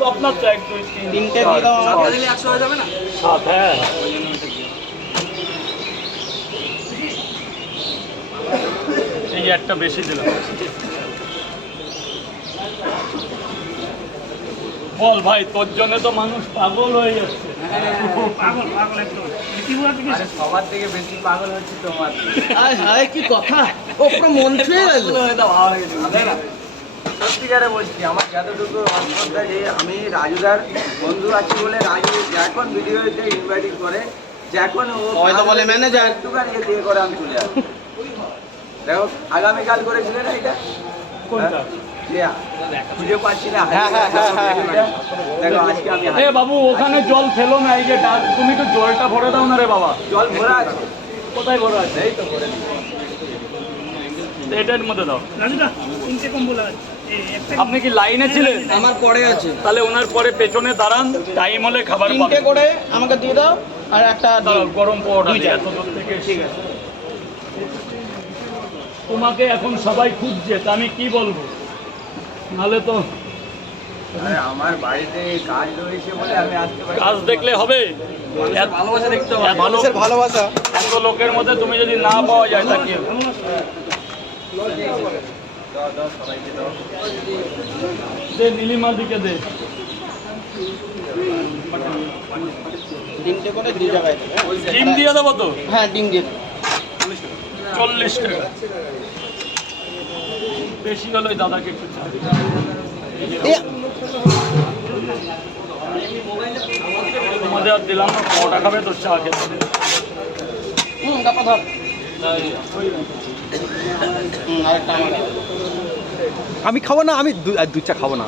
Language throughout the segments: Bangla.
তো আপনার তো এক দুই তিন তিনটে দিয়ে দাও আমার। দিলে একশো হয়ে যাবে না? সাত হ্যাঁ। এই যে একটা বেশি দিলাম। বল ভাই তোর জন্য তো মানুষ পাগল হয়ে যাচ্ছে। পাগল পাগল একদম। সবার থেকে বেশি পাগল হচ্ছে তোমার। হায় কি কথা? ও পুরো মন ছুঁয়ে গেল। সত্যিকারে বলছি আমার যতটুকু অস্পর্ধা যে আমি রাজুদার বন্ধু আছি বলে রাজু যখন ভিডিওতে ইনভাইটিং করে যখন ও হয়তো বলে manager। একটুখানি দিয়ে করে আমি চলে আসি। দেখো আগামীকাল করেছিল না এটা? কোনটা? হ্যাঁ, হ্যাঁ, হ্যাঁ। আজকে বাবু ওখানে জল ফেলো না এই যে ডাক তুমি তো জলটা ভরে দাও না রে বাবা। জল ভরা আছে। কোথায় ভরে আছে? এই তো ভরে। এটার মধ্যে দাও। আপনি কি লাইনে ছিলেন? আমার পরে আছে। তাহলে ওনার পরে পেছনে দাঁড়ান টাইম হলে খাবার তিনটে করে আমাকে দিয়ে দাও আর একটা গরম। এত দূর থেকে ঠিক আছে তোমাকে এখন সবাই খুঁজছে তা আমি কি বলব? নাহলে তো আরে আমার বাড়িতে কাজ রয়েছে বলে আমি আসতে পারি কাজ দেখলে হবে। এত- ভালোবাসা দেখতে লোক- মানুষের ভালোবাসা। এত লোকের মধ্যে তুমি যদি না পাওয়া যায় তা কি দে নীলিমার দিকে দে। করে হ্যাঁ? ডিম দিয়ে দেবো তো? হ্যাঁ ডিম দিয়ে দেবো। চল্লিশ টাকা। বেশি হলে ওই দাদাকে একটু তোমাদের আর দিলাম না পরোটা খাবে তো চা খেতে হুম কাপা ধর। আমি খাব না আমি দু- দুধ চা খাব না।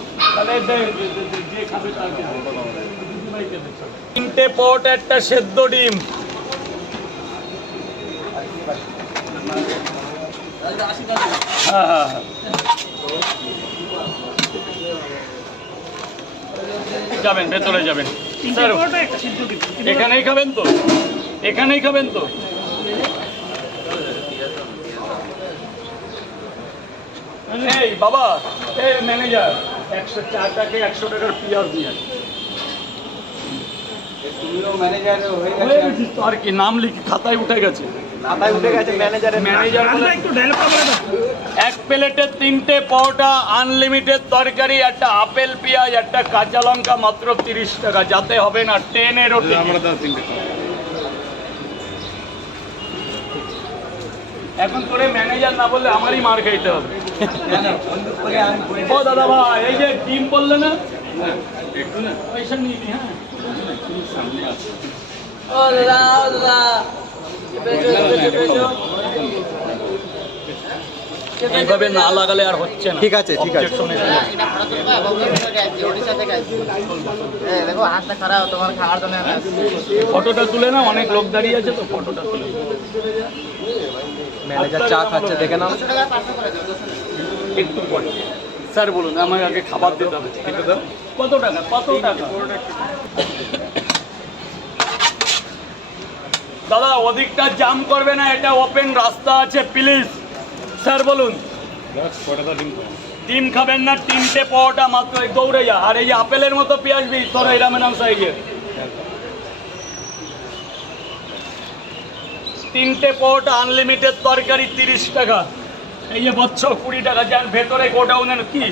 তিনটে পট একটা সেদ্ধ ডিম। হ্যাঁ হ্যাঁ হ্যাঁ যাবেন ভেতরে যাবেন এখানেই খাবেন তো? এখানেই খাবেন তো? এই বাবা। এই ম্যানেজার একশো চার টাকা একশো টাকার পেঁয়াজ আর কি নাম লিখে খাতায় উঠে গেছে। খাতায় উঠে গেছে ম্যানেজারের ম্যানেজার এক প্লেটে তিনটে পরোটা আনলিমিটেড তরকারি একটা আপেল পেঁয়াজ একটা কাঁচা লঙ্কা মাত্র তিরিশ টাকা। যাতে হবে না টেনেরও এখন করে ম্যানেজার না বললে আমারই মার খাইতে হবে। ও দাদা ভাই এই যে টিম বললে না? পয়সা নিবি হ্যাঁ? এইভাবে না লাগালে আর হচ্ছে না। ঠিক আছে, ঠিক আছে। Objection দেখো হাতটা খারাপ তোমার খাওয়ার জন্য ফটোটা তুলে না অনেক লোক দাঁড়িয়ে আছে তো ফটোটা তুলে। ম্যানেজার চা খাচ্ছে দেখে নাও। একটু পরে স্যার বলুন আমাকে আগে খাবার দিতে হবে। কত টাকা? কত টাকা? দাদা ওদিকটা জাম করবে না এটা ওপেন রাস্তা আছে প্লিজ স্যার বলুন। ডিম খাবেন না তিনটে পরোটা মাত্র দৌড়ে যা। আর এই যে আপেলের মতো পেঁয়াজ বি তোর এরাম এরাম সাইজে তিনটে পোট আনলিমিটেড তরকারি তিরিশ টাকা। এই যে বচ্চ কুড়ি টাকা, যান, ভেতরে গোডাউনের কি?